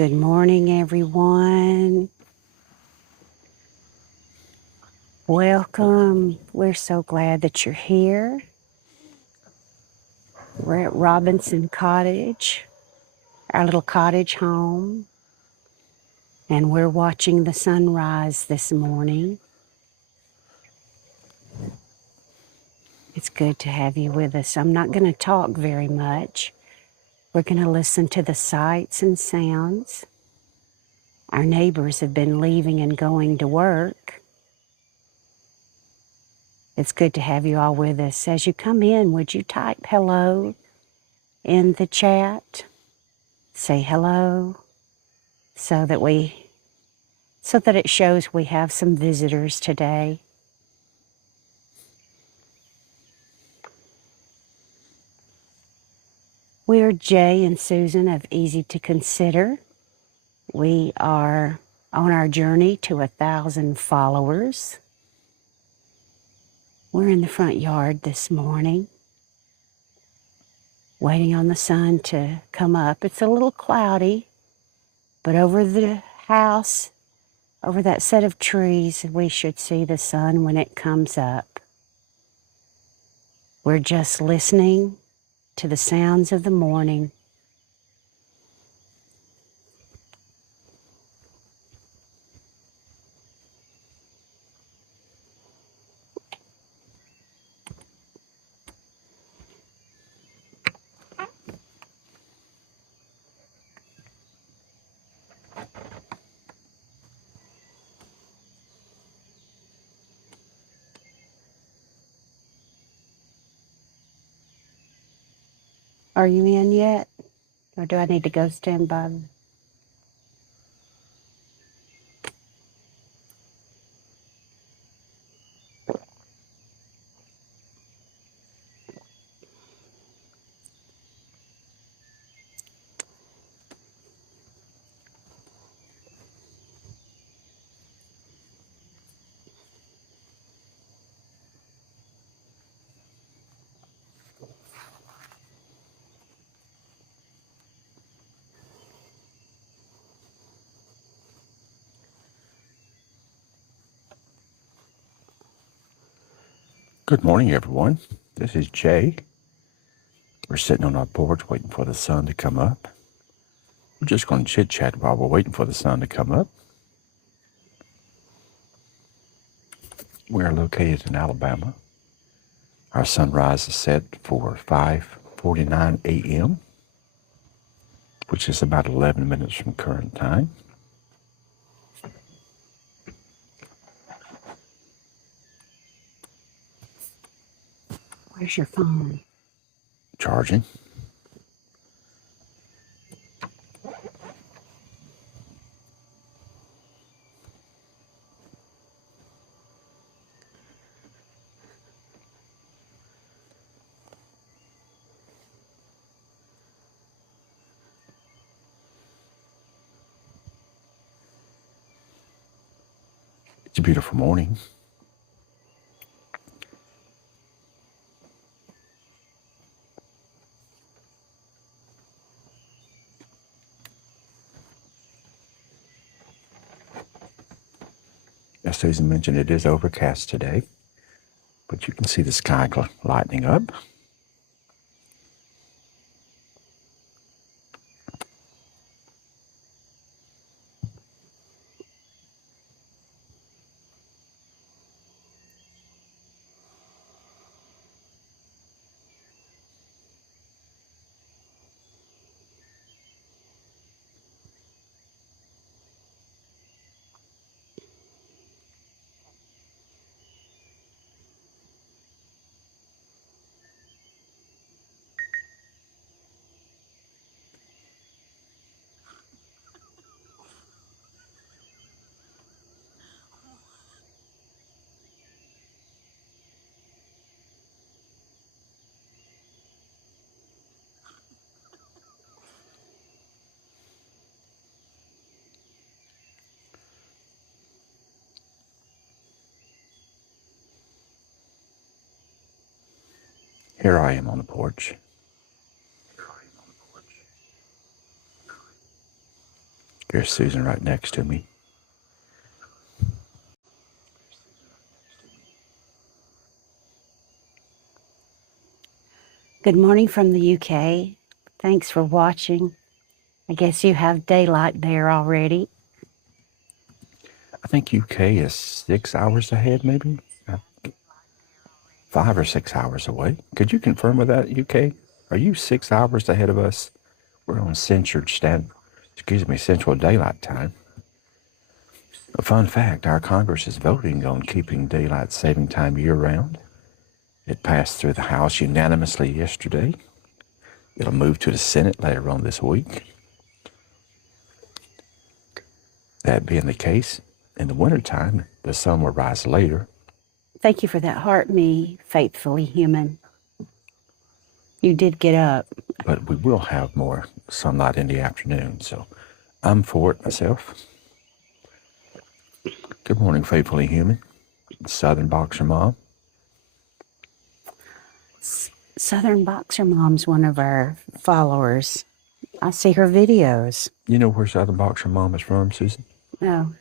Good morning, everyone. Welcome. We're so glad that you're here. We're at Robinson Cottage, our little cottage home, and we're watching the sunrise this morning. It's good to have you with us. I'm not going to talk very much. We're going to listen to the sights and sounds. Our neighbors have been leaving and going to work. It's good to have you all with us. As you come in, would you type hello in the chat? Say hello so that it shows we have some visitors today. We're Jay and Susan of Easy to Consider. We are on our journey to 1,000 followers. We're in the front yard this morning, waiting on the sun to come up. It's a little cloudy, but over the house, over that set of trees, we should see the sun when it comes up. We're just listening to the sounds of the morning. Are you in yet? Or do I need to go stand by? Good morning, everyone. This is Jay. We're sitting on our porch waiting for the sun to come up. We're just going to chit-chat while we're waiting for the sun to come up. We are located in Alabama. Our sunrise is set for 5:49 a.m., which is about 11 minutes from current time. Where's your phone? Charging. It's a beautiful morning. As Susan mentioned, it is overcast today, but you can see the sky lightening up. Here I am on the porch. Here's Susan right next to me. Good morning from the UK. Thanks for watching. I guess you have daylight there already. I think UK is 6 hours ahead, maybe? 5 or 6 hours away. Could you confirm with that, UK? Are you 6 hours ahead of us? We're on Central Daylight Time. A fun fact, our Congress is voting on keeping daylight saving time year-round. It passed through the House unanimously yesterday. It'll move to the Senate later on this week. That being the case, in the wintertime, the sun will rise later. Thank you for that heart, me, faithfully human. You did get up. But we will have more sunlight in the afternoon, so I'm for it myself. Good morning, faithfully human. Southern Boxer Mom. Southern Boxer Mom's one of our followers. I see her videos. You know where Southern Boxer Mom is from, Susan? No.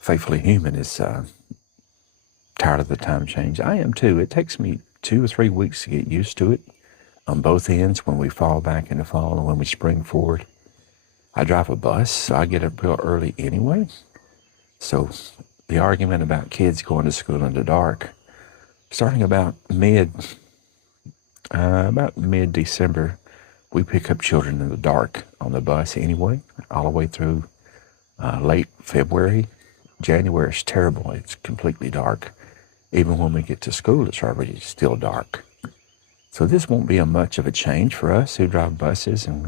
Faithfully human is tired of the time change. I am too. It takes me 2 or 3 weeks to get used to it on both ends, when we fall back into fall and when we spring forward. I drive a bus, so I get up real early anyway. So the argument about kids going to school in the dark, starting about mid-December, we pick up children in the dark on the bus anyway, all the way through late February. January is terrible. It's completely dark. Even when we get to school, it's already still dark. So this won't be much of a change for us who drive buses, and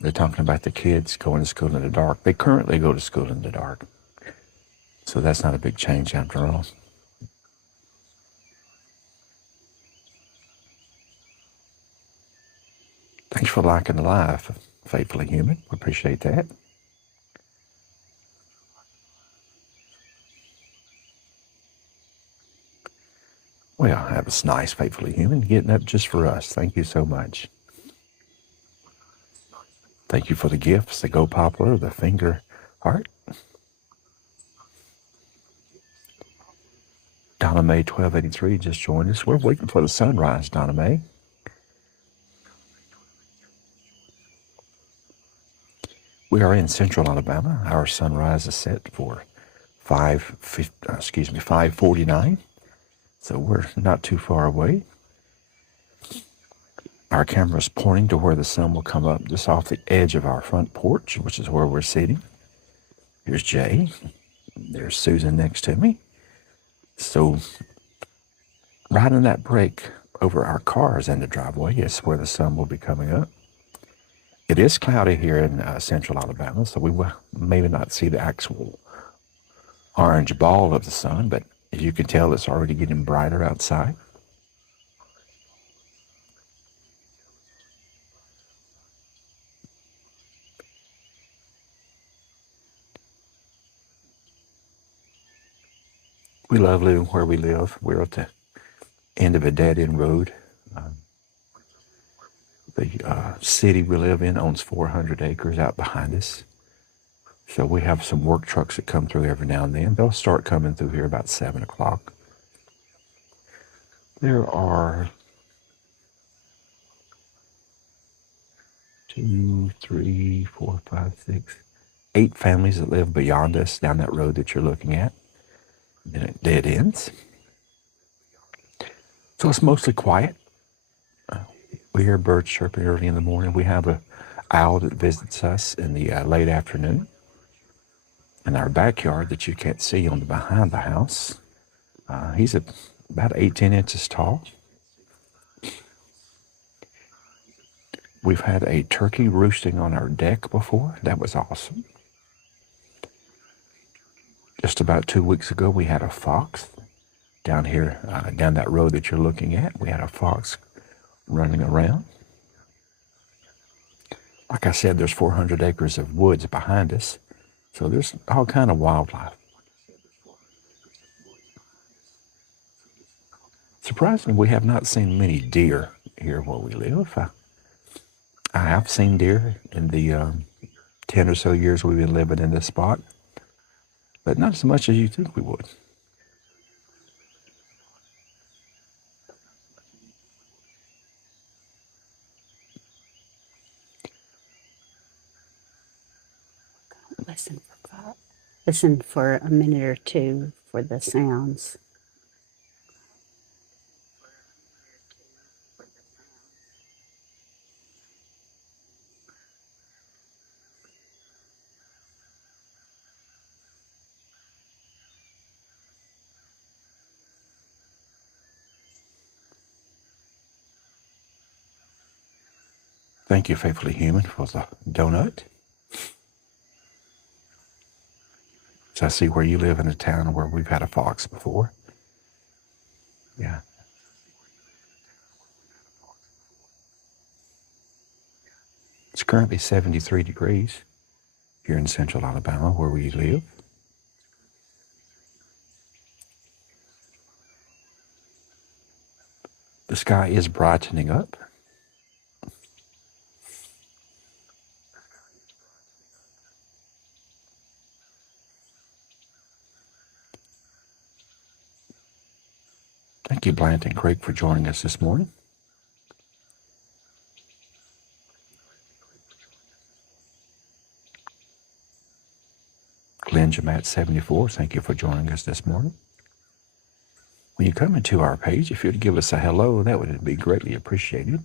they're talking about the kids going to school in the dark. They currently go to school in the dark. So that's not a big change after all. Thanks for liking the live, faithfully human. We appreciate that. Well, that was nice, faithfully human, getting up just for us. Thank you so much. Thank you for the gifts, the Go Poplar, the finger heart. Donna Mae 1283 just joined us. We're waiting for the sunrise, Donna Mae. We are in Central Alabama. Our sunrise is set for 5:49. So we're not too far away. Our camera's pointing to where the sun will come up just off the edge of our front porch, which is where we're sitting. Here's Jay. There's Susan next to me. So right in that break over our cars in the driveway is where the sun will be coming up. It is cloudy here in Central Alabama, so we will maybe not see the actual orange ball of the sun, but as you can tell, it's already getting brighter outside. We love living where we live. We're at the end of a dead-end road. The city we live in owns 400 acres out behind us. So we have some work trucks that come through every now and then. They'll start coming through here about 7 o'clock. There are 2, 3, 4, 5, 6, 8 families that live beyond us down that road that you're looking at. And it dead ends. So it's mostly quiet. We hear birds chirping early in the morning. We have an owl that visits us in the late afternoon. In our backyard that you can't see on the behind the house, he's about 18 inches tall. We've had a turkey roosting on our deck before. That was awesome. Just about 2 weeks ago, we had a fox down here, down that road that you're looking at. We had a fox running around. Like I said, there's 400 acres of woods behind us, so there's all kind of wildlife. Surprisingly, we have not seen many deer here where we live. I have seen deer in the 10 or so years we've been living in this spot, but not as much as you think we would. Listen for a minute or two for the sounds. Thank you, Faithfully Human, for the donut. So I see where you live in a town where we've had a fox before. Yeah. It's currently 73 degrees here in central Alabama where we live. The sky is brightening up. Thank you, Blant and Craig, for joining us this morning. Glenn Jamat 74, thank you for joining us this morning. When you come into our page, if you'd give us a hello, that would be greatly appreciated.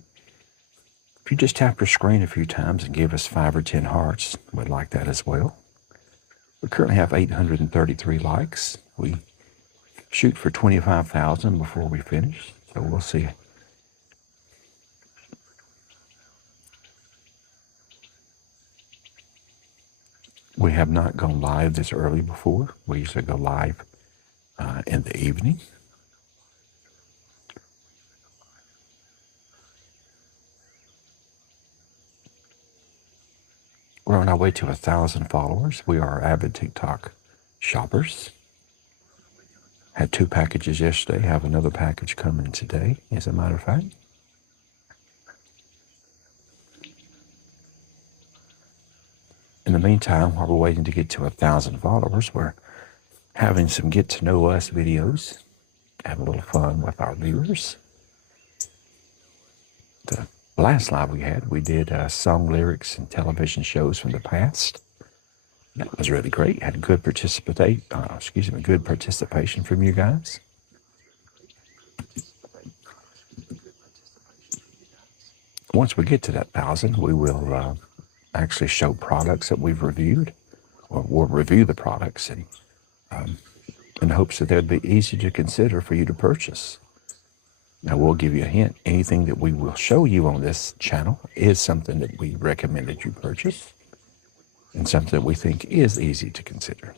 If you just tap your screen a few times and give us 5 or 10 hearts, we'd like that as well. We currently have 833 likes. We shoot for 25,000 before we finish, so we'll see. We have not gone live this early before. We usually go live in the evening. We're on our way to 1,000 followers. We are avid TikTok shoppers. Had 2 packages yesterday. Have another package coming today, as a matter of fact. In the meantime, while we're waiting to get to 1,000 followers, we're having some get to know us videos. Have a little fun with our viewers. The last live we did song lyrics and television shows from the past. That was really great. Had good good participation from you guys. Once we get to that 1,000, we will actually show products that we've reviewed, or we'll review the products in hopes that they'd be easy to consider for you to purchase. Now, we'll give you a hint. Anything that we will show you on this channel is something that we recommend that you purchase and something that we think is easy to consider.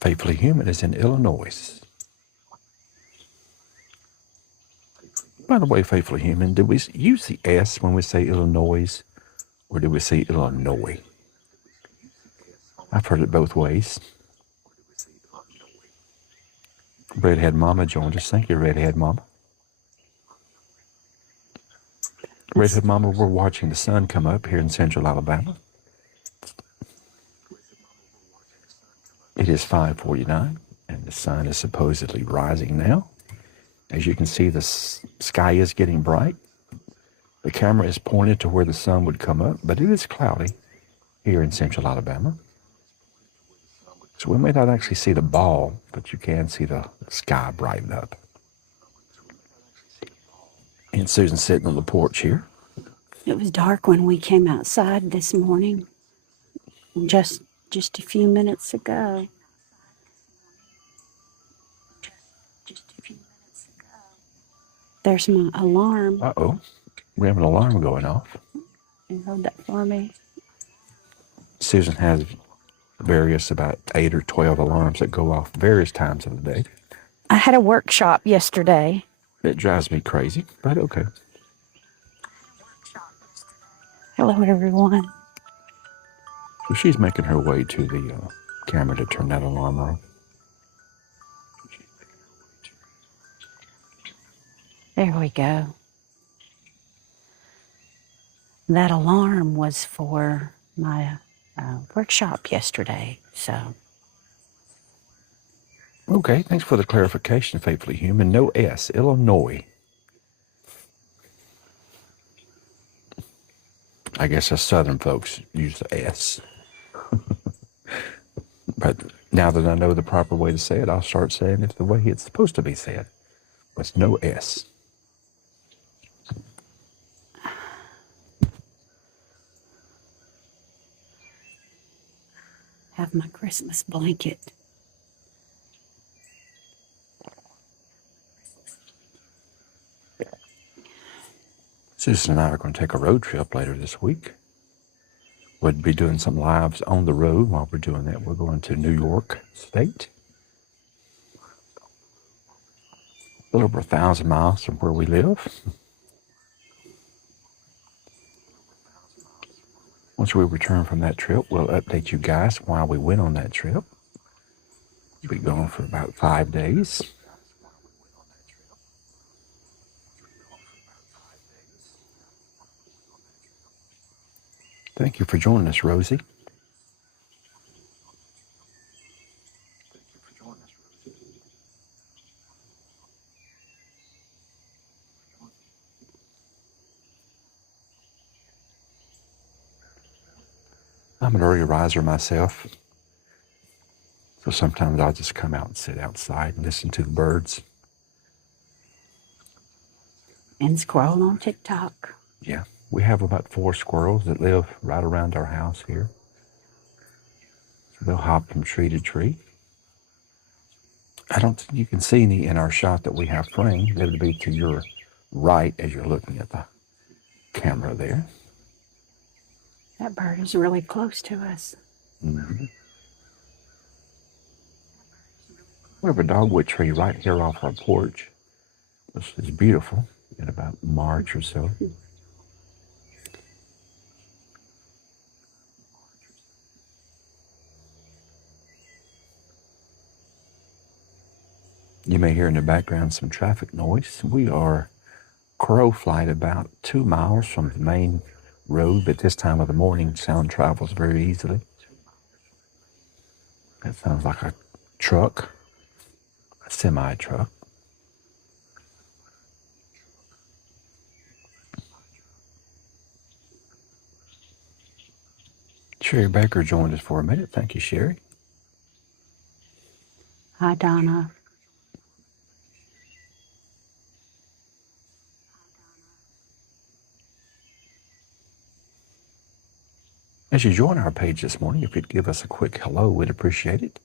Faithfully Human is in Illinois. By the way, Faithfully Human, did we use the S when we say Illinois, or did we say Illinois? I've heard it both ways. Redhead Mama joined us. Thank you, Redhead Mama. Redhead Mama, we're watching the sun come up here in central Alabama. It is 5:49, and the sun is supposedly rising now. As you can see, the sky is getting bright. The camera is pointed to where the sun would come up, but it is cloudy here in central Alabama. So we may not actually see the ball, but you can see the sky brighten up. And Susan's sitting on the porch here. It was dark when we came outside this morning, just a few minutes ago. There's my alarm. Uh-oh. We have an alarm going off. You hold that for me. Susan has about 8 or 12 alarms that go off various times of the day. I had a workshop yesterday. It drives me crazy, but okay. Hello, everyone. So she's making her way to the camera to turn that alarm off. There we go. That alarm was for my workshop yesterday, so. Okay, thanks for the clarification, Faithfully Human. No S, Illinois. I guess us Southern folks use the S. But now that I know the proper way to say it, I'll start saying it the way it's supposed to be said. With no S. Have my Christmas blanket. Susan and I are going to take a road trip later this week. We'll be doing some lives on the road. While we're doing that, we're going to New York State. A little over 1,000 miles from where we live. Once we return from that trip, we'll update you guys while we went on that trip. We'll be gone for about 5 days. Thank you for joining us, Rosie. I'm an early riser myself, so sometimes I'll just come out and sit outside and listen to the birds. And scroll on TikTok. Yeah, we have about 4 squirrels that live right around our house here. So they'll hop from tree to tree. I don't think you can see any in our shot that we have framed. That would be to your right as you're looking at the camera there. That bird is really close to us. Mm-hmm. We have a dogwood tree right here off our porch. This is beautiful in about March or so. You may hear in the background some traffic noise. We are crow flight about 2 miles from the main road, but this time of the morning sound travels very easily. That sounds like a truck, a semi-truck. Sherry Baker joined us for a minute. Thank you, Sherry. Hi, Donna. As you join our page this morning, if you'd give us a quick hello, we'd appreciate it.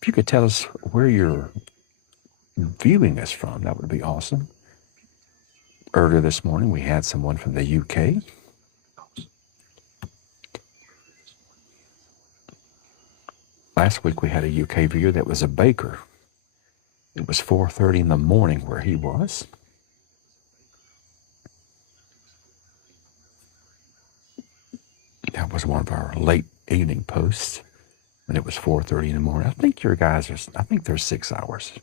If you could tell us where you're viewing us from, that would be awesome. Earlier this morning, we had someone from the UK. Last week, we had a UK viewer that was a baker. It was 4:30 in the morning where he was. That was one of our late evening posts, and it was 4:30 in the morning. I think your guys are, I think they're 6 hours.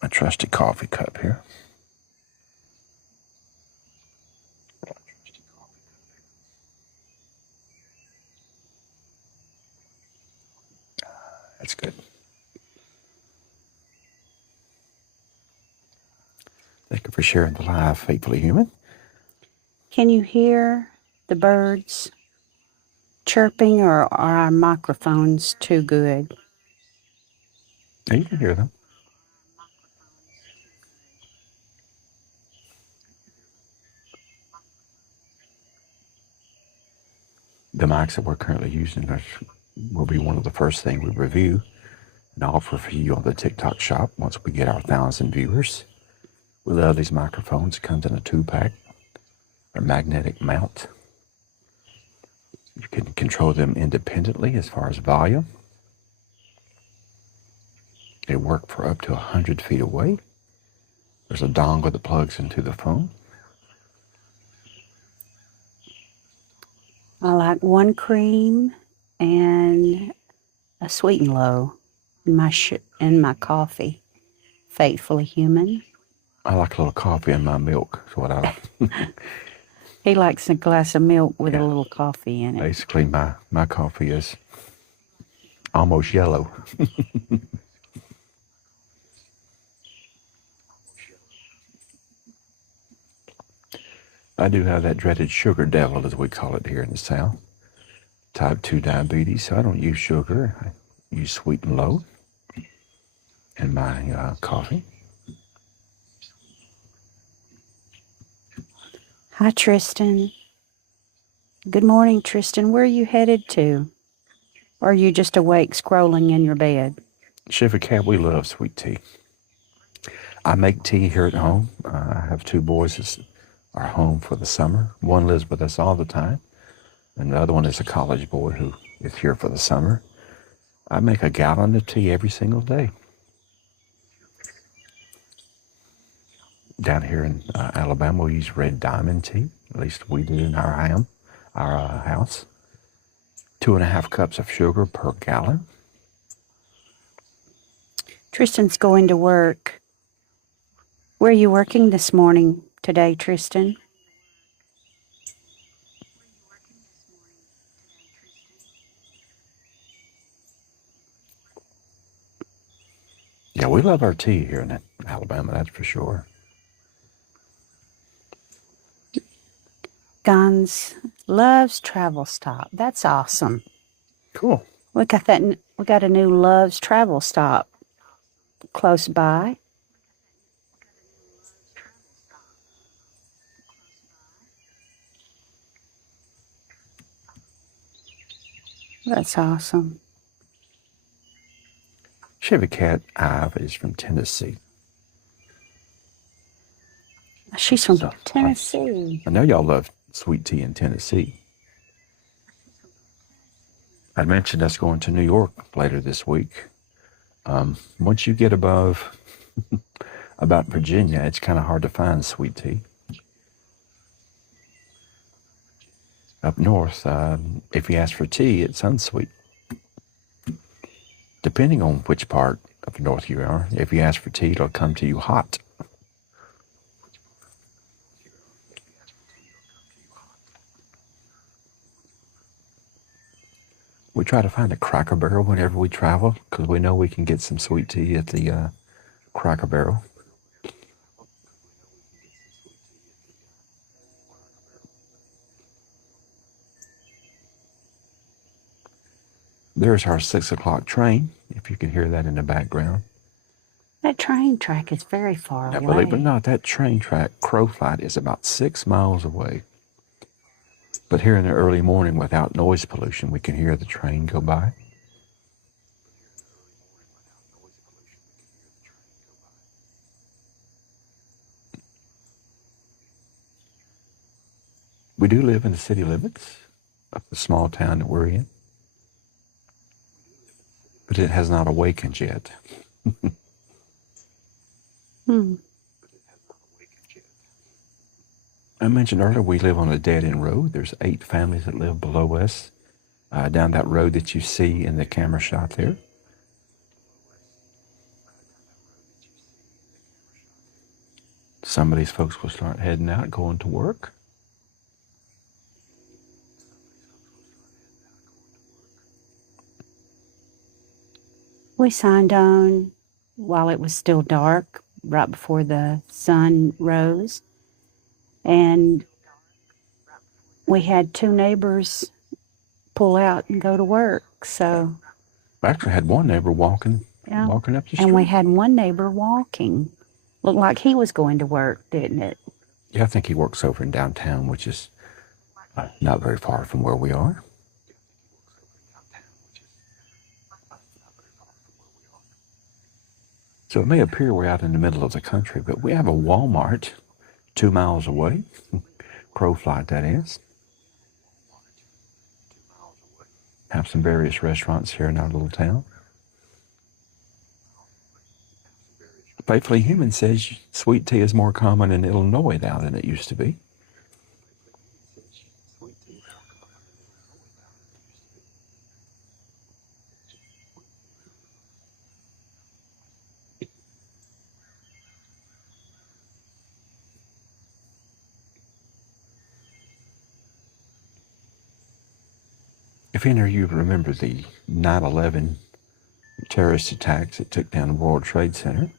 My trusty coffee cup here. That's good. Thank you for sharing the live, Faithfully Human. Can you hear the birds chirping, or are our microphones too good? Yeah, you can hear them. The mics that we're currently using will be one of the first things we review and offer for you on the TikTok shop once we get our 1,000 viewers. We love these microphones. It comes in a 2-pack, a magnetic mount. You can control them independently as far as volume. They work for up to 100 feet away. There's a dongle that plugs into the phone. I like one cream and a sweet and low in my coffee. Faithfully Human. I like a little coffee in my milk. Is what I He likes a glass of milk with a yeah. little coffee in it. Basically, my coffee is almost yellow. I do have that dreaded sugar devil, as we call it here in the South. Type 2 diabetes, so I don't use sugar. I use sweet and low in my coffee. Hi, Tristan. Good morning, Tristan. Where are you headed to? Or are you just awake scrolling in your bed? Shiva Cat, we love sweet tea. I make tea here at home. I have two boys that are home for the summer. One lives with us all the time, and the other one is a college boy who is here for the summer. I make a gallon of tea every single day. Down here in Alabama, we use Red Diamond tea. At least we do in our house. 2.5 cups of sugar per gallon. Tristan's going to work. Where are you working this morning today, Tristan? Yeah, we love our tea here in Alabama, that's for sure. Guns Loves Travel Stop. That's awesome. Cool. We got a new Loves Travel Stop close by. That's awesome. Chevy Cat Ive is from Tennessee. She's from Tennessee. I know y'all love sweet tea in Tennessee. I mentioned us going to New York later this week. Once you get above about Virginia, it's kind of hard to find sweet tea. Up north, if you ask for tea, it's unsweet. Depending on which part of north you are, if you ask for tea, it'll come to you hot. We try to find a Cracker Barrel whenever we travel because we know we can get some sweet tea at the Cracker Barrel. There's our 6 o'clock train, if you can hear that in the background. That train track is very far Now, away. believe it or not, that train track, Crowflight, is about 6 miles away. But here in the early morning, without noise pollution, we can hear the train go by. We do live in the city limits of the small town that we're in, but it has not awakened yet. I mentioned earlier we live on a dead-end road. There's 8 families that live below us down that road that you see in the camera shot there. Some of these folks will start heading out, going to work. We signed on while it was still dark, right before the sun rose. And we had 2 neighbors pull out and go to work. So I actually had one neighbor walking up the street. And we had one neighbor walking. Looked like he was going to work, didn't it? Yeah, I think he works over in downtown, which is not very far from where we are. So it may appear we're out in the middle of the country, but we have a Walmart 2 miles away. Crowflight, that is. Have some various restaurants here in our little town. Faithfully Human says sweet tea is more common in Illinois now than it used to be. If any of you remember the 9/11 terrorist attacks that took down the World Trade Center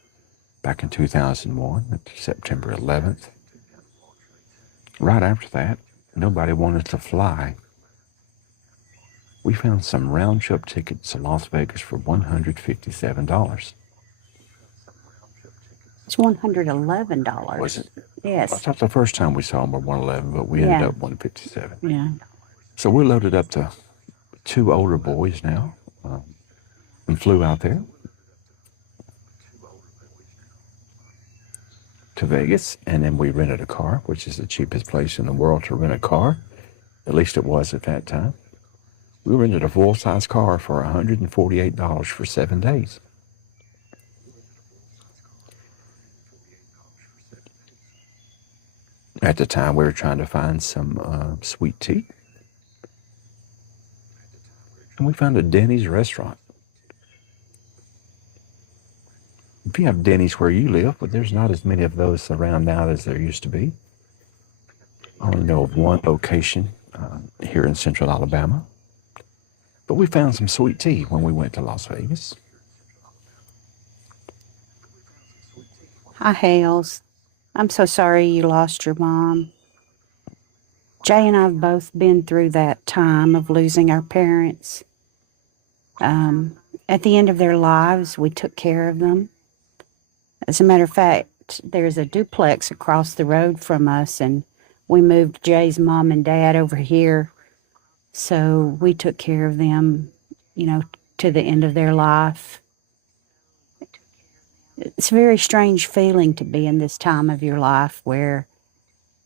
back in 2001, September 11th, right after that, nobody wanted to fly. We found some round-trip tickets to Las Vegas for $157. It's $111. Was it? I Yes. thought the first time we saw them were 111, but we ended Yeah. up 157. Yeah. So we're loaded up to 2 older boys now, and flew out there to Vegas, and then we rented a car, which is the cheapest place in the world to rent a car. At least it was at that time. We rented a full-size car for $148 for 7 days. At the time, we were trying to find some sweet tea. And we found a Denny's restaurant. If you have Denny's where you live, but there's not as many of those around now as there used to be. I only know of one location here in central Alabama. But we found some sweet tea when we went to Las Vegas. Hi, Hales. I'm so sorry you lost your mom. Jay and I have both been through that time of losing our parents. At the end of their lives, we took care of them. As a matter of fact, there's a duplex across the road from us, and we moved Jay's mom and dad over here. So we took care of them, to the end of their life. It's a very strange feeling to be in this time of your life where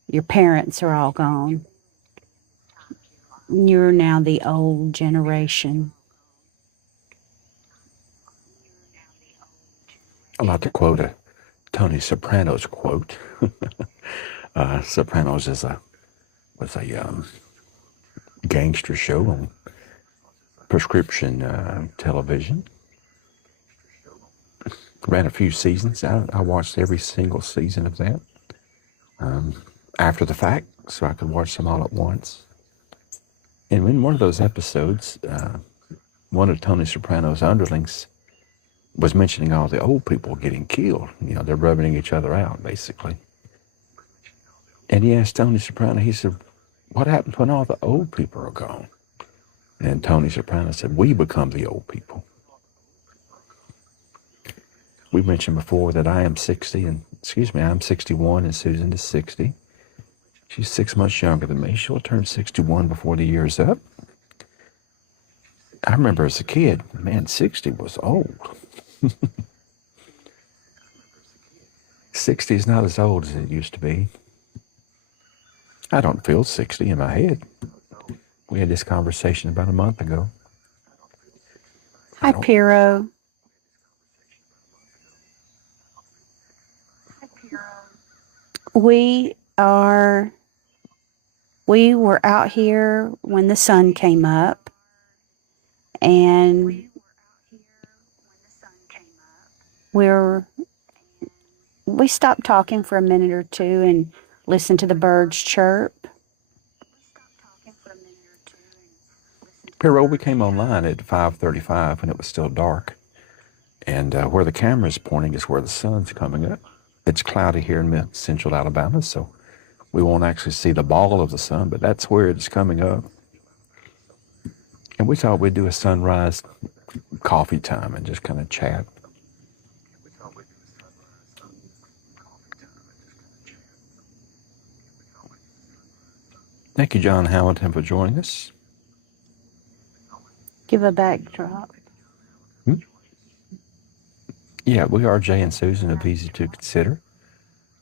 your parents are all gone. You're now the old generation. I like to quote a Tony Soprano's quote. Sopranos was a gangster show on prescription television. Ran a few seasons. I watched every single season of that after the fact, so I could watch them all at once. And in one of those episodes, one of Tony Soprano's underlings was mentioning all the old people getting killed. They're rubbing each other out, basically. And he asked Tony Soprano, he said, what happens when all the old people are gone? And Tony Soprano said, we become the old people. We mentioned before that I'm 61 and Susan is 60. She's 6 months younger than me. She'll turn 61 before the year's up. I remember as a kid, man, 60 was old. 60 is not as old as it used to be. I don't feel 60 in my head. We had this conversation about a month ago. Hi, Piero. We were out here when the sun came up, and we stopped talking for a minute or two and listened to the birds chirp. Piero, we came online at 5:35 when it was still dark, and where the camera's pointing is where the sun's coming up. It's cloudy here in central Alabama, so we won't actually see the ball of the sun, but that's where it's coming up. And we thought we'd do a sunrise coffee time and just kind of chat. Thank you, John Hamilton, for joining us. Give a backdrop. Yeah, we are Jay and Susan of Easy to Consider.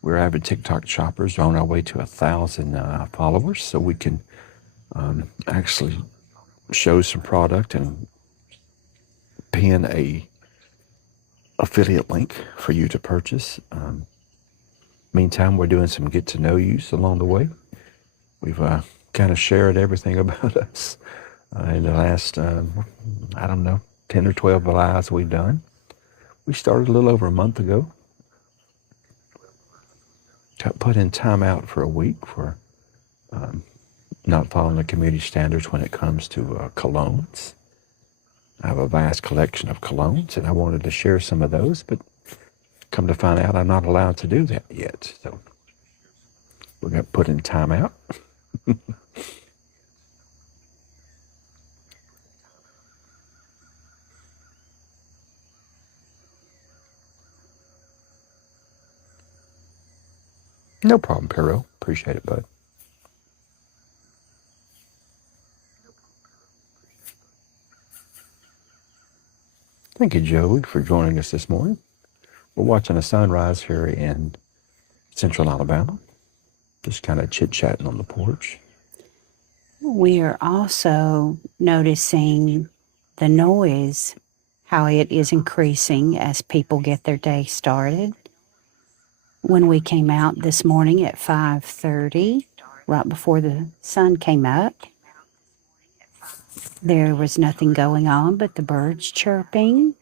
We're avid TikTok shoppers on our way to 1,000 followers, so we can actually show some product and pin a affiliate link for you to purchase. Meantime, we're doing some get to know yous along the way. We've kind of shared everything about us in the last, I don't know, 10 or 12 lives we've done. We started a little over a month ago. Got put in timeout for a week for not following the community standards when it comes to colognes. I have a vast collection of colognes, and I wanted to share some of those, but come to find out I'm not allowed to do that yet. So we got put in timeout. No problem, Pero. Appreciate it, bud. Thank you, Joey, for joining us this morning. We're watching a sunrise here in central Alabama. Just kind of chit-chatting on the porch. We are also noticing the noise, how it is increasing as people get their day started. When we came out this morning at 5:30, right before the sun came up, there was nothing going on but the birds chirping.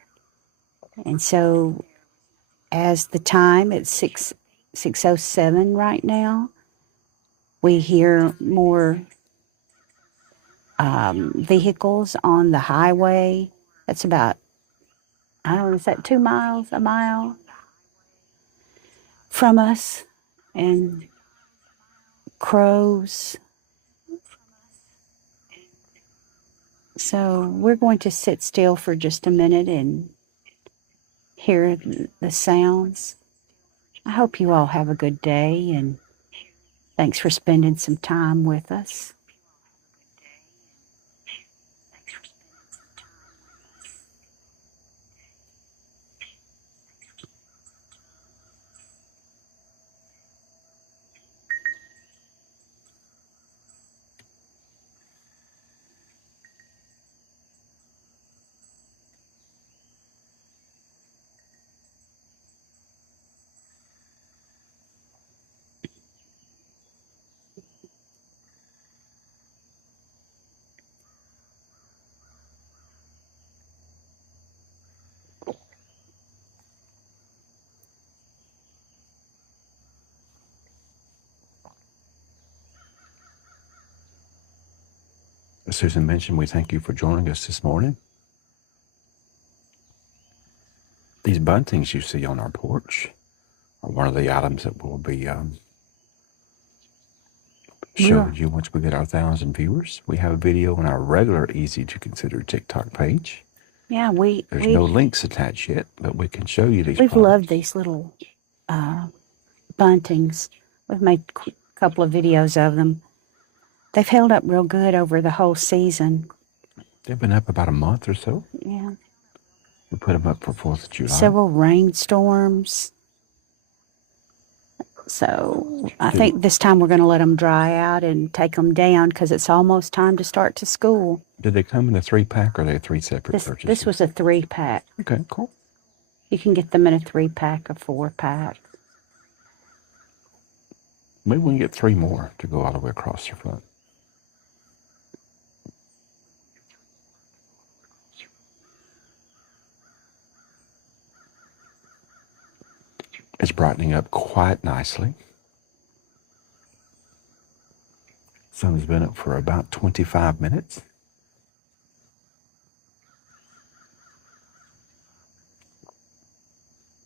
And so as the time, it's 6:07 right now, we hear more vehicles on the highway. That's about, I don't know, is that 2 miles, a mile from us? And crows. So we're going to sit still for just a minute and hear the sounds. I hope you all have a good day, and thanks for spending some time with us. As Susan mentioned, we thank you for joining us this morning. These buntings you see on our porch are one of the items that we'll be showing you once we get our 1,000 viewers. We have a video on our regular Easy to Consider TikTok page. Yeah, There's no links attached yet, but we can show you these. We've products. loved these little buntings. We've made a couple of videos of them. They've held up real good over the whole season. They've been up about a month or so. Yeah. We put them up for 4th of July. Several rainstorms. So I think this time we're going to let them dry out and take them down because it's almost time to start to school. Did they come in a 3-pack or are they 3 separate purchases? This was a 3-pack. Okay, cool. You can get them in a 3-pack or 4-pack. Maybe we can get 3 more to go all the way across the front. It's brightening up quite nicely. Sun's been up for about 25 minutes.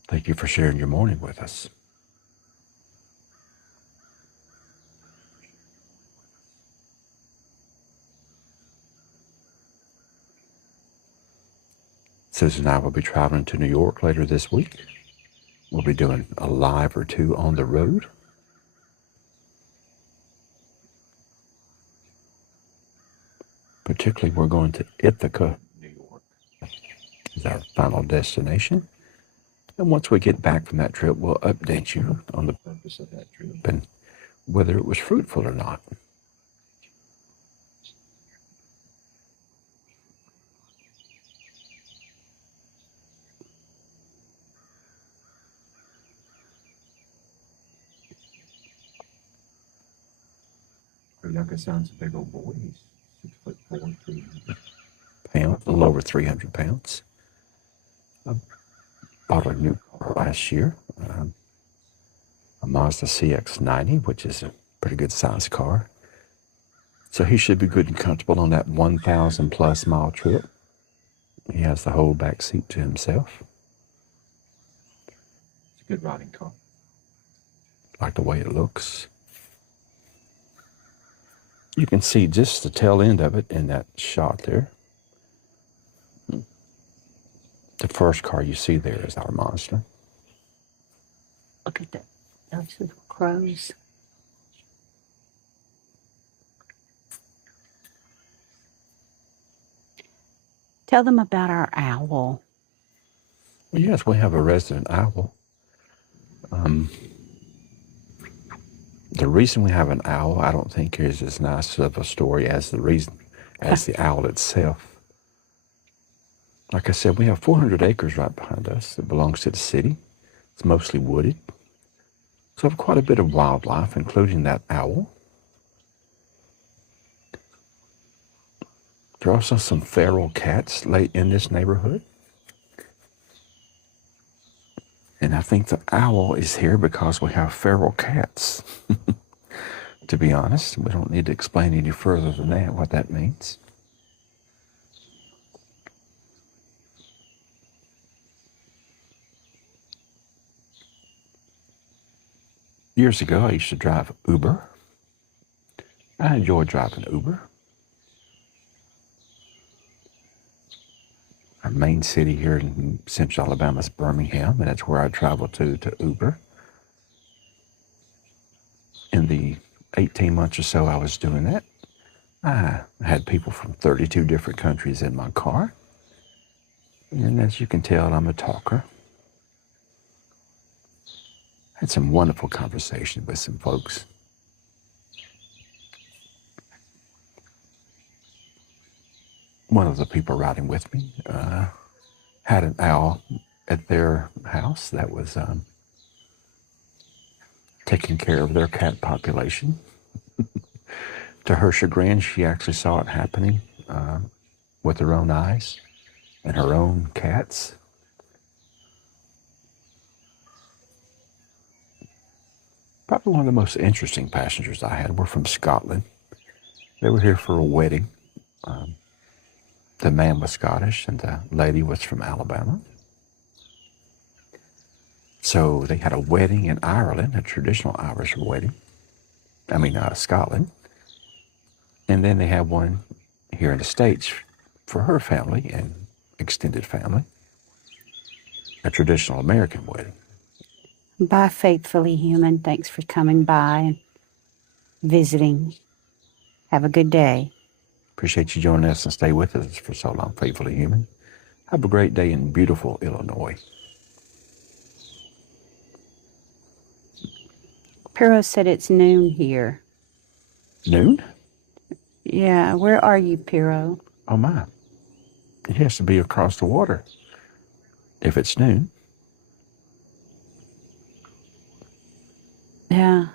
Thank you for sharing your morning with us. Susan and I will be traveling to New York later this week. We'll be doing a live or 2 on the road. Particularly, we're going to Ithaca, New York, is our final destination. And once we get back from that trip, we'll update you on the purpose of that trip and whether it was fruitful or not. Our youngest son's a big old boy. He's 6'4", 300 pounds, a little over 300 pounds. I bought a new car last year, a Mazda CX-90, which is a pretty good sized car. So he should be good and comfortable on that 1,000 plus mile trip. He has the whole back seat to himself. It's a good riding car. Like the way it looks. You can see just the tail end of it in that shot there. The first car you see there is our Mazda. Look at that. Those little crows. Tell them about our owl. Well, yes, we have a resident owl. The reason we have an owl, I don't think is as nice of a story as the owl itself. Like I said, we have 400 acres right behind us that belongs to the city. It's mostly wooded. So we have quite a bit of wildlife, including that owl. There are also some feral cats in this neighborhood. And I think the owl is here because we have feral cats. To be honest, we don't need to explain any further than that what that means. Years ago, I used to drive Uber. I enjoy driving Uber. Our main city here in Central Alabama is Birmingham, and that's where I travel to Uber. In the 18 months or so I was doing that, I had people from 32 different countries in my car. And as you can tell, I'm a talker. Had some wonderful conversations with some folks. One of the people riding with me had an owl at their house that was taking care of their cat population. To her chagrin, she actually saw it happening with her own eyes and her own cats. Probably one of the most interesting passengers I had were from Scotland. They were here for a wedding. The man was Scottish and the lady was from Alabama. So they had a wedding in Ireland, a traditional Irish wedding. Scotland. And then they had one here in the States for her family and extended family, a traditional American wedding. Bye, Faithfully Human. Thanks for coming by and visiting. Have a good day. Appreciate you joining us and stay with us for so long, Faithfully Human. Have a great day in beautiful Illinois. Piro said it's noon here. Noon? Yeah, where are you, Piro? Oh my. It has to be across the water if it's noon. Yeah.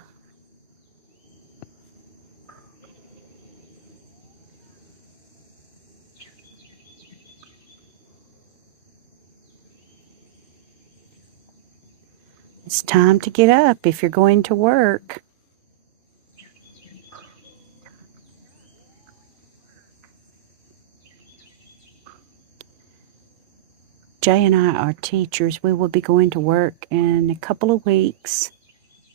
It's time to get up if you're going to work. Jay and I are teachers. We will be going to work in a couple of weeks,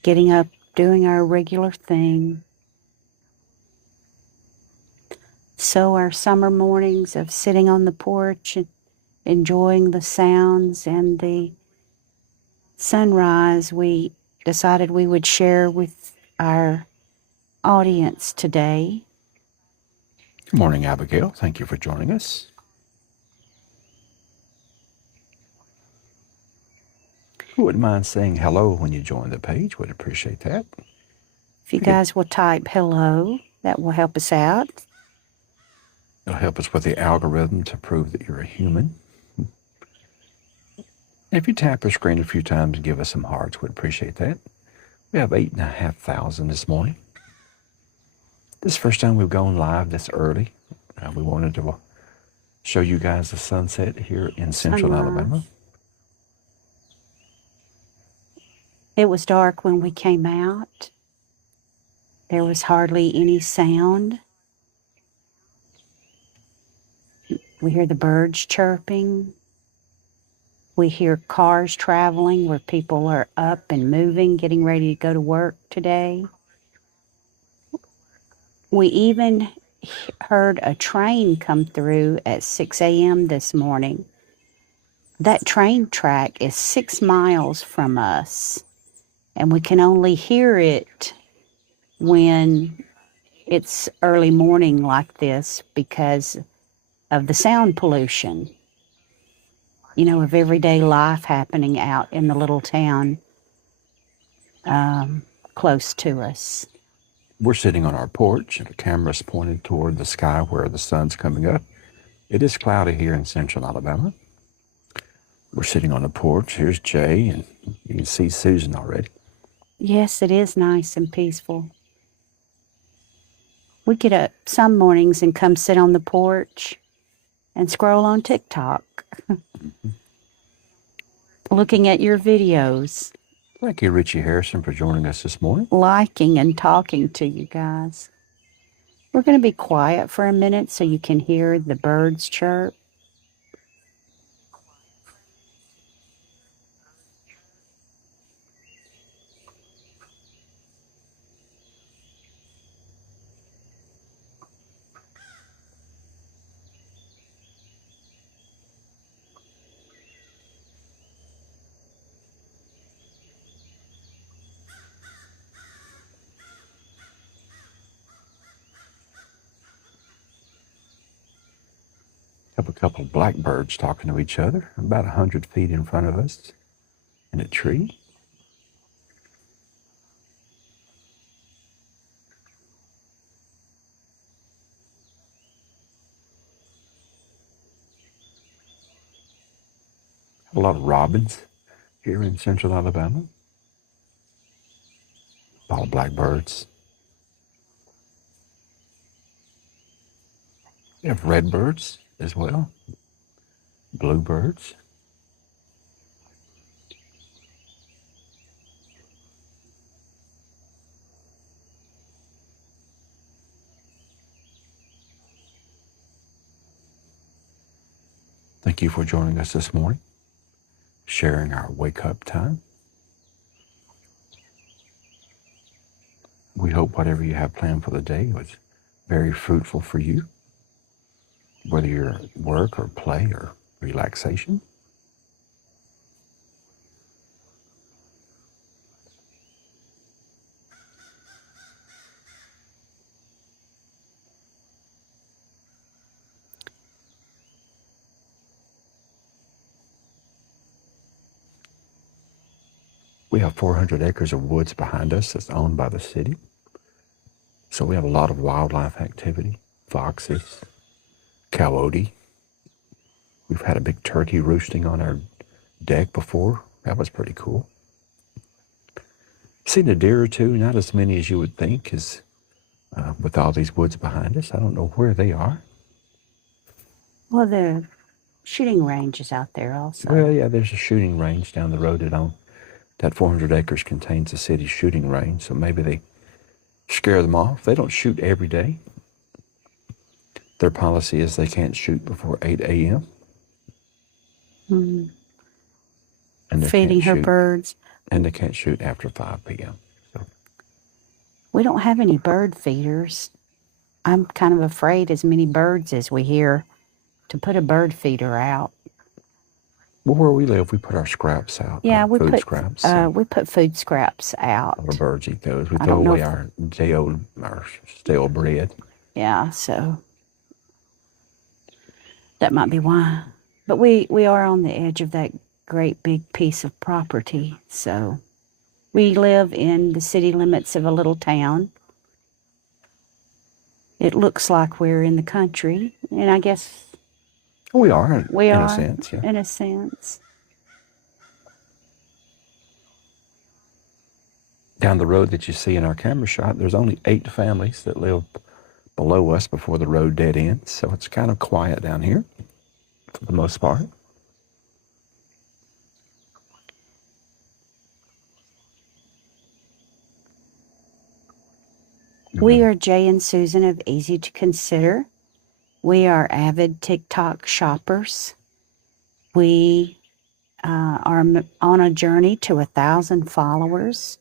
getting up, doing our regular thing. So our summer mornings of sitting on the porch and enjoying the sounds and the sunrise, we decided we would share with our audience today. Good morning, Abigail. Thank you for joining us. Who wouldn't mind saying hello when you join the page? Would appreciate that. If you guys will type hello, that will help us out. It'll help us with the algorithm to prove that you're a human. If you tap our screen a few times and give us some hearts, we'd appreciate that. We have 8,500 this morning. This is the first time we've gone live this early. We wanted to show you guys the sunset here in central Alabama. Sunrise. It was dark when we came out. There was hardly any sound. We hear the birds chirping. We hear cars traveling where people are up and moving, getting ready to go to work today. We even heard a train come through at 6 a.m. this morning. That train track is 6 miles from us, and we can only hear it when it's early morning like this because of the sound pollution, of everyday life happening out in the little town close to us. We're sitting on our porch and the camera's pointed toward the sky where the sun's coming up. It is cloudy here in central Alabama. We're sitting on the porch. Here's Jay, and you can see Susan already. Yes, it is nice and peaceful. We get up some mornings and come sit on the porch and scroll on TikTok, looking at your videos. Thank you, Richie Harrison, for joining us this morning. Liking and talking to you guys. We're going to be quiet for a minute so you can hear the birds chirp. Have a couple of blackbirds talking to each other about 100 feet in front of us in a tree. A lot of robins here in central Alabama. A lot of blackbirds. We have redbirds as well. Bluebirds. Thank you for joining us this morning, sharing our wake-up time. We hope whatever you have planned for the day was very fruitful for you, whether you're at work or play or relaxation. We have 400 acres of woods behind us that's owned by the city. So we have a lot of wildlife activity, foxes, coyote. We've had a big turkey roosting on our deck before. That was pretty cool. Seen a deer or two, not as many as you would think, because with all these woods behind us, I don't know where they are. Well, the shooting range is out there also. Well, yeah, there's a shooting range down the road that 400 acres contains the city's shooting range, so maybe they scare them off. They don't shoot every day. Their policy is they can't shoot before 8 a.m. Mm. And they Feeding her can't shoot- birds. And they can't shoot after 5 p.m. So We don't have any bird feeders. I'm kind of afraid as many birds as we hear to put a bird feeder out. well, where we live, we put our scraps out. Yeah, our we food put scraps. we put food scraps out. All the birds eat those. We I throw don't know away if- our stale bread. Yeah, so that might be why. But we are on the edge of that great big piece of property. So we live in the city limits of a little town. It looks like we're in the country, and I guess We are, we in are a sense, yeah. in a sense. Down the road that you see in our camera shot, there's only 8 families that live below us before the road dead ends, so it's kind of quiet down here for the most part. We are Jay and Susan of Easy to Consider. We are avid TikTok shoppers. We are on a journey to 1,000 followers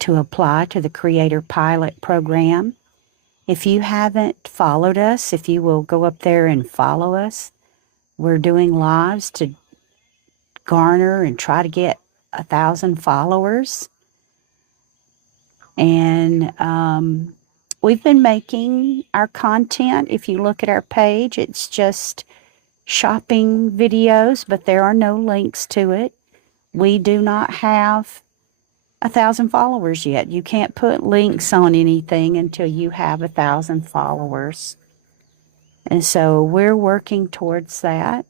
to apply to the Creator Pilot Program. If you haven't followed us, if you will go up there and follow us, we're doing lives to garner and try to get 1,000 followers. And we've been making our content. If you look at our page, it's just shopping videos, but there are no links to it. We do not have 1,000 followers yet. You can't put links on anything until you have 1,000 followers. And so we're working towards that.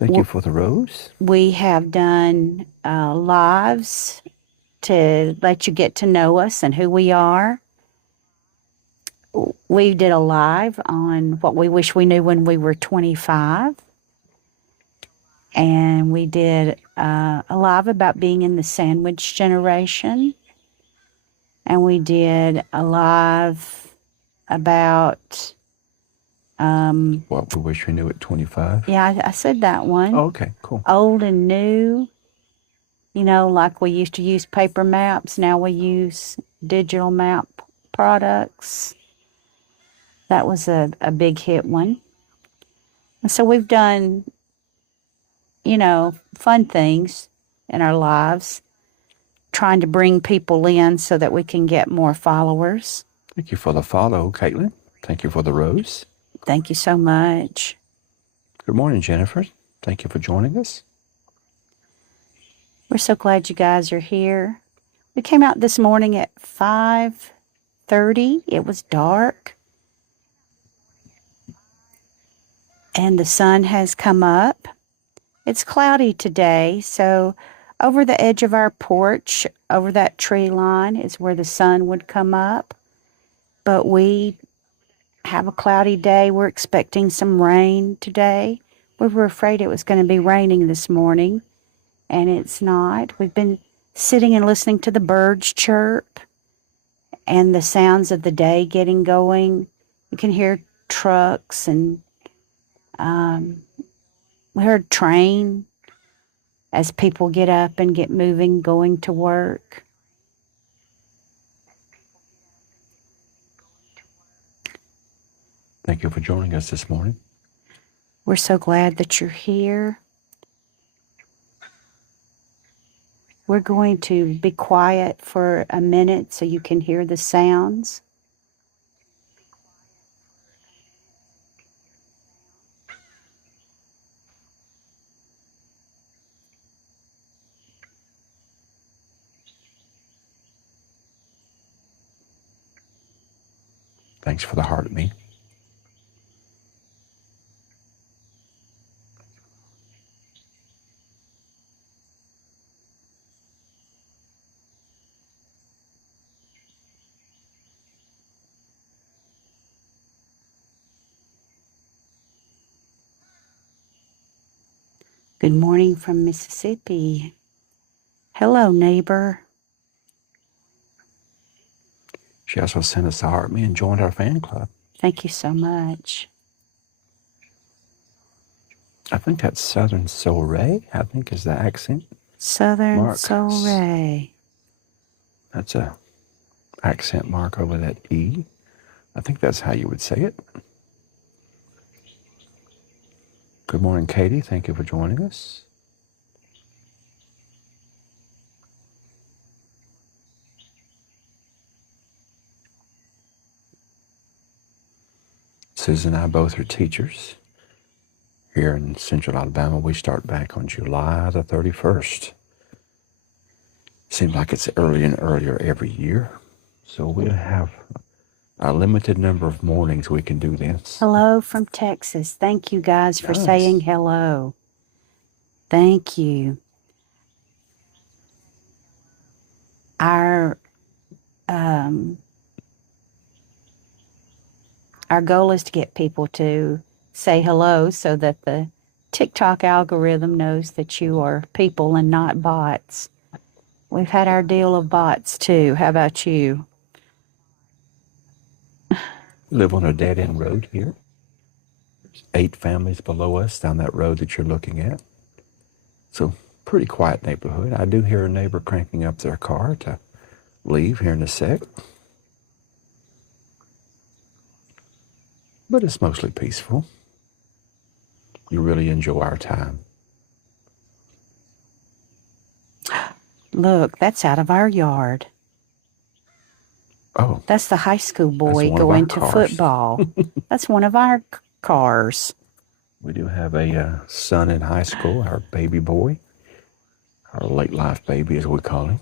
Thank you for the rose. We have done lives to let you get to know us and who we are. We did a live on what we wish we knew when we were 25. And we did a live about being in the sandwich generation. And we did a live about... what we wish we knew at 25. Yeah, I said that one. Oh, okay, cool. Old and new. You know, like we used to use paper maps. Now we use digital map products. That was a big hit one. And so we've done, you know, fun things in our lives, trying to bring people in so that we can get more followers. Thank you for the follow, Caitlin. Thank you for the rose. Thank you so much. Good morning, Jennifer. Thank you for joining us. We're so glad you guys are here. We came out this morning at 5:30. It was dark. And the sun has come up. It's cloudy today, so over the edge of our porch, over that tree line, is where the sun would come up. But we have a cloudy day. We're expecting some rain today. We were afraid it was going to be raining this morning, and it's not. We've been sitting and listening to the birds chirp and the sounds of the day getting going. You can hear trucks, and we heard a train as people get up and get moving, going to work. Thank you for joining us this morning. We're so glad that you're here. We're going to be quiet for a minute so you can hear the sounds. Thanks for the heart at me. Good morning from Mississippi. Hello, neighbor. She also sent us the heart at me and joined our fan club. Thank you so much. I think that's Southern Soul Ray, I think is the accent. Southern Mark. Soul Ray. That's a accent mark over that E. I think that's how you would say it. Good morning, Katie. Thank you for joining us. Susan and I both are teachers. Here in Central Alabama, we start back on July the 31st. Seems like it's earlier and earlier every year. So we'll have a limited number of mornings we can do this. Hello from Texas. Thank you guys for Nice. saying hello. Thank you. Our our goal is to get people to say hello so that the TikTok algorithm knows that you are people and not bots. We've had our deal of bots too. How about you? Live on a dead end road here. There's 8 families below us down that road that you're looking at. So, pretty quiet neighborhood. I do hear a neighbor cranking up their car to leave here in a sec. But it's mostly peaceful. You really enjoy our time. Look, that's out of our yard. Oh, That's the high school boy one of going our to cars. football. That's one of our cars. we do have a son in high school, our baby boy, our late life baby, as we call him.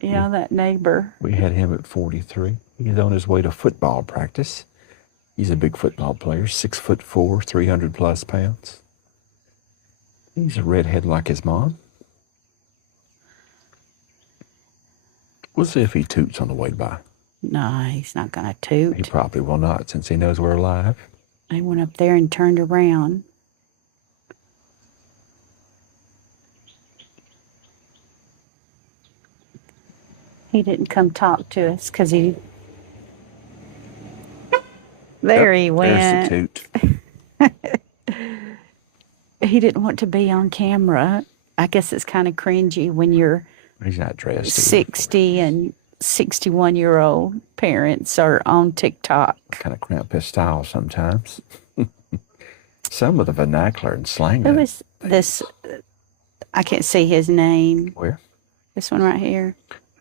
Yeah, that neighbor. We had him at 43. He's on his way to football practice. He's a big football player, 6'4", 300 plus pounds. He's a redhead like his mom. We'll see if he toots on the way by. No, he's not going to He toot. probably will not, since he knows we're alive. He went up there and turned around. He didn't come talk to us because he... There he went. There's the toot. He didn't want to be on camera. I guess it's kind of cringy when you're He's not dressed. 60 and 61-year-old parents are on TikTok. Kind of cramp his style sometimes. Some of the vernacular and slang. Who is this? I can't see his name. Where? This one right here.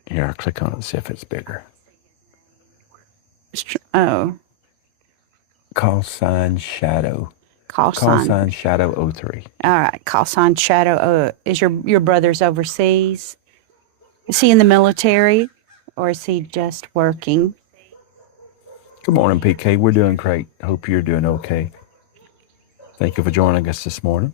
Here, I'll click on it and see if it's bigger. Oh, Call sign Shadow. call Call sign. sign Shadow 03. All right, call sign Shadow. Is your brother's overseas? Is he in the military, or is he just working? Good morning, PK. We're doing great. Hope you're doing okay. Thank you for joining us this morning.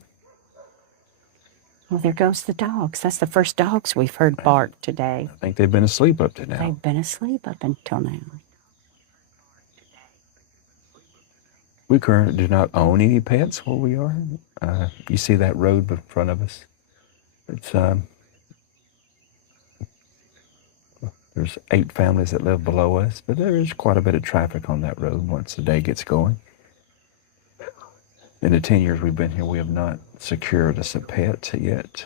Well, there goes the dogs. That's the first dogs we've heard bark today. I think they've been asleep up to now. They've been asleep up until now. We currently do not own any pets where we are. You see that road in front of us? It's there's 8 families that live below us, but there is quite a bit of traffic on that road once the day gets going. In the 10 years we've been here, we have not secured us a pet yet.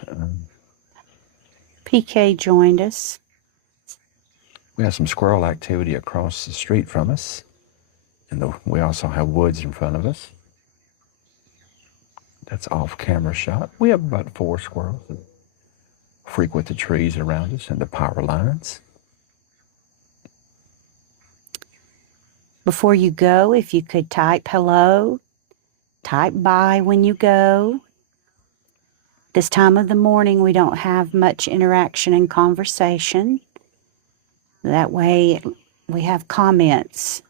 PK joined us. We have some squirrel activity across the street from us. And we also have woods in front of us. That's off-camera shot. We have about 4 squirrels that frequent the trees around us and the power lines. Before you go, if you could type hello, type bye when you go. This time of the morning, we don't have much interaction and conversation. That way, we have comments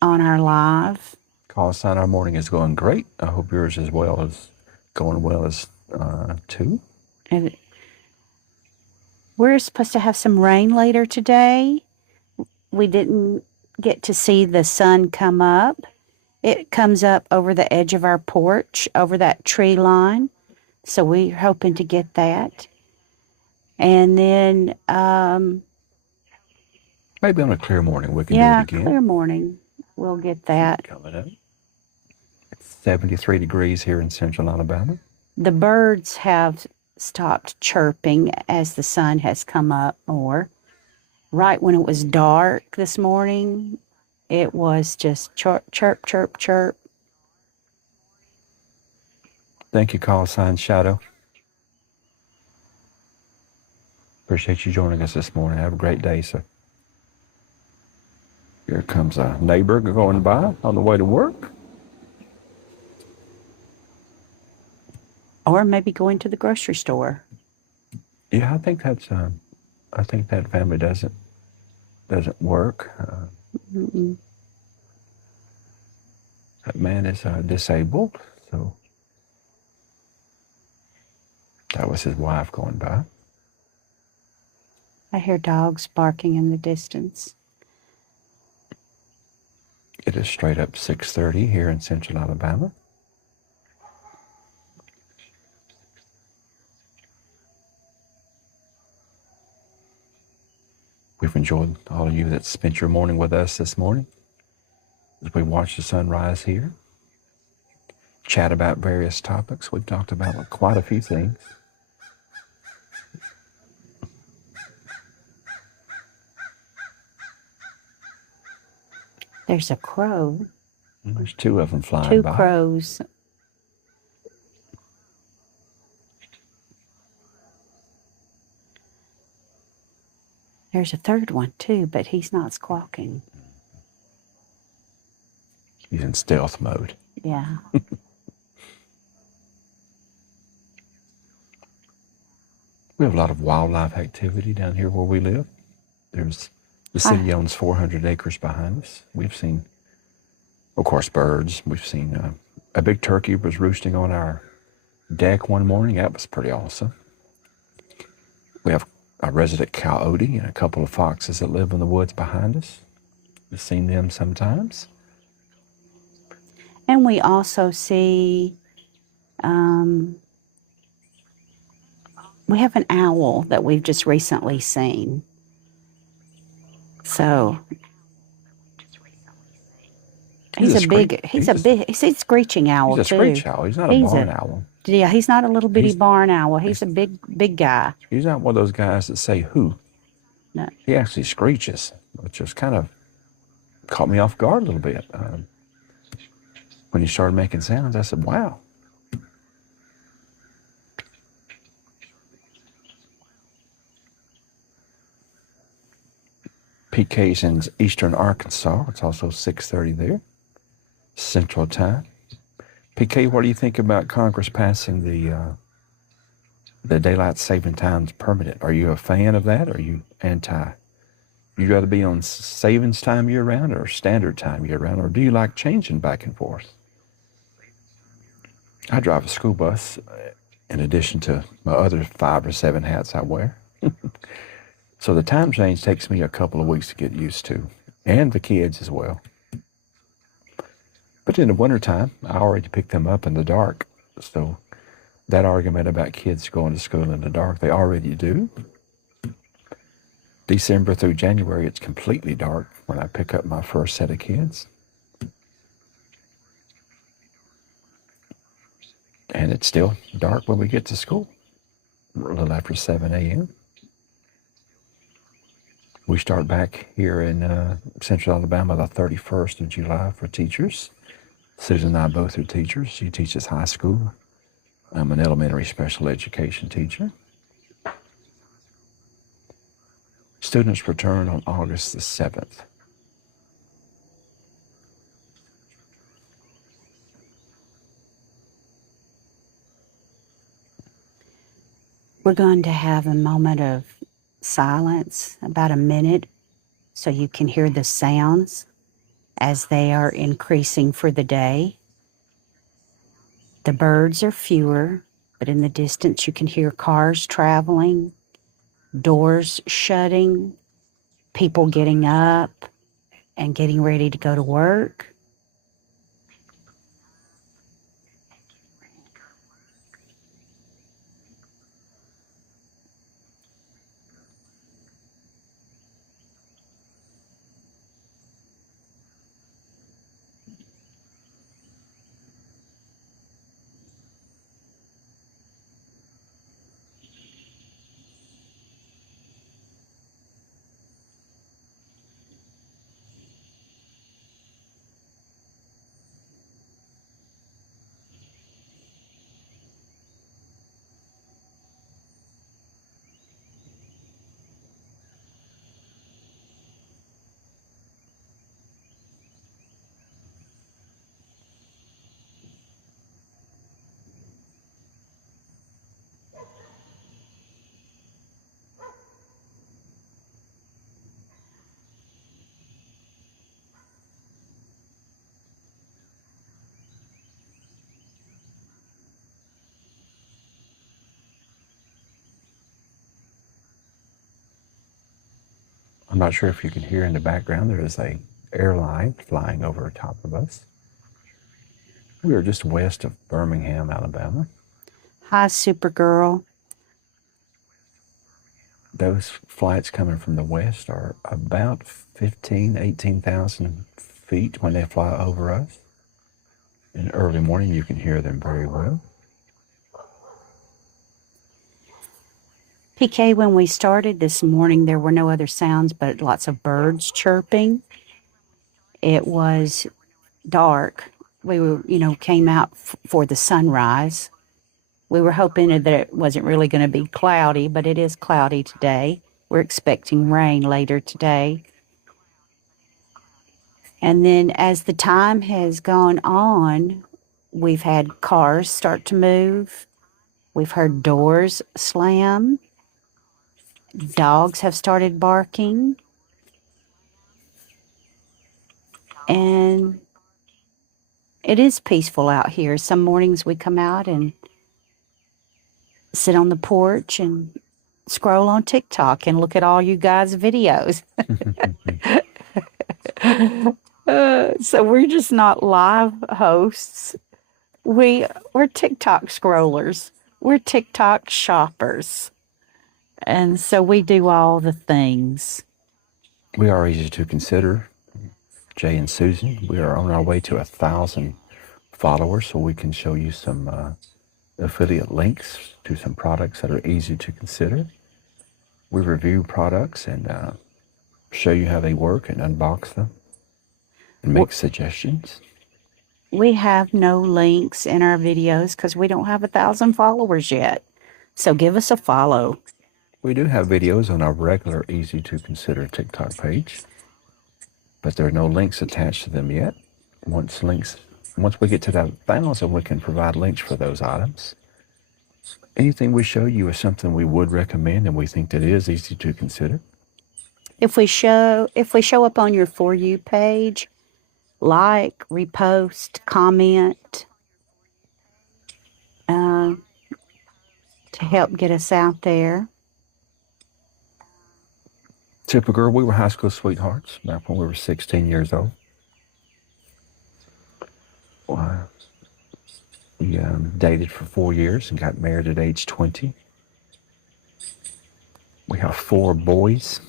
on our live. Call sign, our morning is going great. I hope yours as well is going well as too. And we're supposed to have some rain later today. We didn't get to see the sun come up. It comes up over the edge of our porch, over that tree line. So we're hoping to get that. And then, Maybe on a clear morning we can do yeah, it again. clear morning, we'll get that. Coming up. It's 73 degrees here in central Alabama. The birds have stopped chirping as the sun has come up more. Right when it was dark this morning, it was just chirp, chirp, chirp, chirp. Thank you, call sign Shadow. Appreciate you joining us this morning. Have a great day, sir. Here comes a neighbor going by on the way to work. Or maybe going to the grocery store. Yeah, I think that's. I think that family doesn't work. Mm-mm. That man is disabled, so that was his wife going by. I hear dogs barking in the distance. It is straight up 6:30 here in Central Alabama. We've enjoyed all of you that spent your morning with us this morning as we watch the sunrise here, chat about various topics. We've talked about quite a few things. There's a crow, There's two of them flying two by. crows. There's a third one too, but he's not squawking. He's in stealth mode. Yeah. We have a lot of wildlife activity down here where we live. The city owns 400 acres behind us. We've seen, of course, birds. We've seen a big turkey was roosting on our deck one morning. That was pretty awesome. We have a resident coyote and a couple of foxes that live in the woods behind us. We've seen them sometimes. And we also see, we have an owl that we've just recently seen. So he's a screeching owl He's a too. screech owl. He's not a barn owl. Yeah, he's not a little bitty barn owl. He's a big guy. He's not one of those guys that say who. No. He actually screeches, which just kind of caught me off guard a little bit. When he started making sounds, I said, wow. PK's in eastern Arkansas. It's also 6:30 there, Central Time. PK, what do you think about Congress passing the daylight saving times permanent? Are you a fan of that, or are you anti? You'd rather be on savings time year round or standard time year round, or do you like changing back and forth? I drive a school bus in addition to my other 5 or 7 hats I wear. So the time change takes me a couple of weeks to get used to, and the kids as well. But in the wintertime, I already pick them up in the dark. So that argument about kids going to school in the dark, they already do. December through January, it's completely dark when I pick up my first set of kids. And it's still dark when we get to school, a little after 7 a.m. We start back here in Central Alabama the 31st of July for teachers. Susan and I both are teachers. She teaches high school. I'm an elementary special education teacher. Students return on August the 7th. We're going to have a moment of silence, about a minute, so you can hear the sounds as they are increasing for the day. The birds are fewer, but in the distance you can hear cars traveling, doors shutting, people getting up and getting ready to go to work. I'm not sure if you can hear in the background, there is a airline flying over top of us. We are just west of Birmingham, Alabama. Hi, Supergirl. Those flights coming from the west are about 18,000 feet when they fly over us. In the early morning, you can hear them very well. PK, when we started this morning, there were no other sounds but lots of birds chirping. It was dark. We came out for the sunrise. We were hoping that it wasn't really going to be cloudy, but it is cloudy today. We're expecting rain later today. And then as the time has gone on, we've had cars start to move. We've heard doors slam. Dogs have started barking. And it is peaceful out here. Some mornings we come out and sit on the porch and scroll on TikTok and look at all you guys' videos. So we're just not live hosts. We're TikTok scrollers. We're TikTok shoppers. And so we do all the things. We are easy to consider, Jay and Susan. We are on our way to 1,000 followers, so we can show you some affiliate links to some products that are easy to consider. We review products and show you how they work and unbox them and make suggestions. We have no links in our videos because we don't have 1,000 followers yet. So give us a follow. We do have videos on our regular Easy to Consider TikTok page, but there are no links attached to them yet. Once we get to that 1,000, we can provide links for those items. Anything we show you is something we would recommend and we think that is easy to consider. If we show up on your For You page, like, repost, comment, to help get us out there. Supergirl, we were high school sweethearts back when we were 16 years old. We dated for 4 years and got married at age 20. We have 4 boys.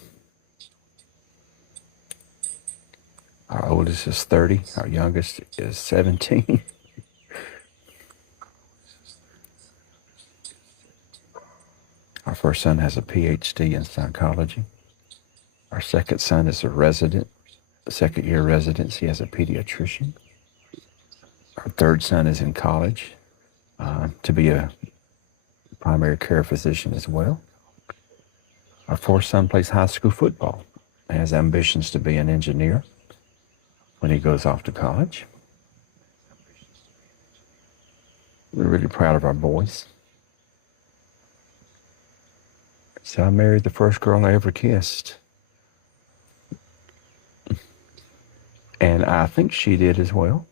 Our oldest is 30. Our youngest is 17. Our first son has a PhD in psychology. Our second son is a resident, second-year residency as a pediatrician. Our third son is in college to be a primary care physician as well. Our fourth son plays high school football and has ambitions to be an engineer when he goes off to college. We're really proud of our boys. So I married the first girl I ever kissed. And I think she did as well.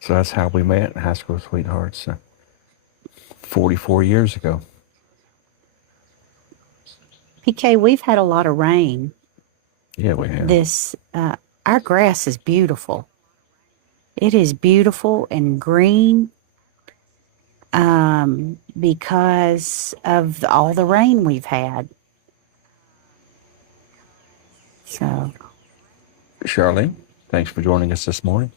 So that's how we met, high school sweethearts, 44 years ago. PK, we've had a lot of rain. Yeah, we have. Our grass is beautiful. It is beautiful and green because of all the rain we've had. So, Charlene, thanks for joining us this morning.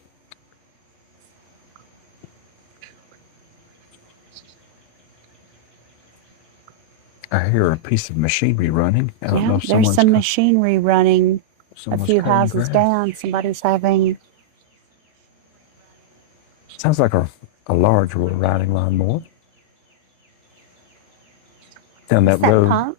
I hear a piece of machinery running. I don't know if there's some cut- machinery running a someone's few cutting houses grass. down. Somebody's having... Sounds like a large riding lawnmower. Down that Is that road. pump?